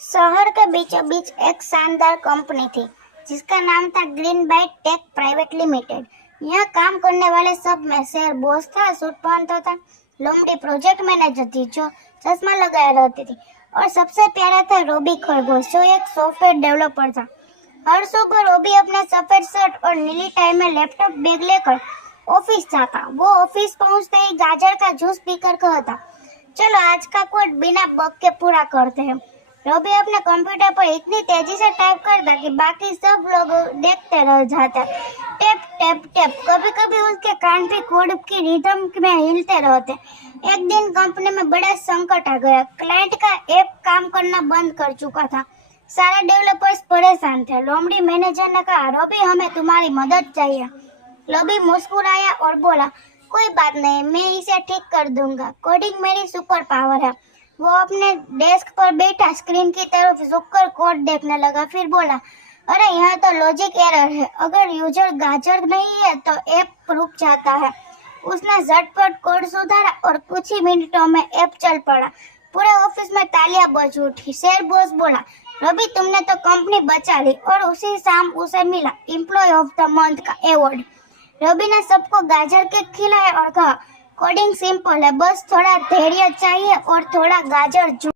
शहर के बीचों बीच एक शानदार कंपनी थी जिसका नाम था Green Bite Tech Private Limited. यहाँ काम करने वाले सब में शेर बॉस था, सूट पहनता था। लोमड़ी प्रोजेक्ट मैनेजर थी जो चश्मा लगाए रहती थी। और सबसे प्यारा था रोबी खरगोश जो एक सॉफ्टवेयर डेवलपर था। हर सुबह रोबी अपने सफेद शर्ट और नीली टाई में लैपटॉप बैग लेकर ऑफिस जाता। वो ऑफिस पहुंचते ही गाजर का जूस पीकर कहता, चलो आज का कोड बिना बग के पूरा करते हैं। रोबी अपने कंप्यूटर पर इतनी तेजी से टाइप करता कि बाकी सब लोग देखते रह जाते। टेप टेप टेप, कभी कभी उसके कान भी कोड की रिदम में हिलते रहते। एक दिन कंपनी में बड़ा संकट आ गया। क्लाइंट का ऐप काम करना बंद कर चुका था। सारे डेवलपर्स परेशान थे। लोमड़ी मैनेजर ने कहा, रोबी हमें तुम्हारी मदद चाहिए। रोबी मुस्कुराया और बोला, कोई बात नहीं, मैं इसे ठीक कर दूंगा। कोडिंग मेरी सुपर पावर है। वो अपने डेस्क पर बैठा स्क्रीन की तरफ झुककर कोड देखने लगा, फिर बोला, अरे यहाँ तो लॉजिक एरर है। अगर यूजर गाजर नहीं है तो ऐप रुक जाता है। उसने झटपट कोड सुधारा और कुछ ही मिनटों में ऐप चल पड़ा। पूरे ऑफिस में तालियां बज उठी। शेर बॉस बोला, रवि तुमने तो कंपनी बचा ली। और उसी शाम उसे मिला एम्प्लॉय ऑफ द मंथ का अवार्ड। रवि ने सबको गाजर केक खिलाया और कहा, कोडिंग सिंपल है, बस थोड़ा धैर्य चाहिए और थोड़ा गाजर जूस।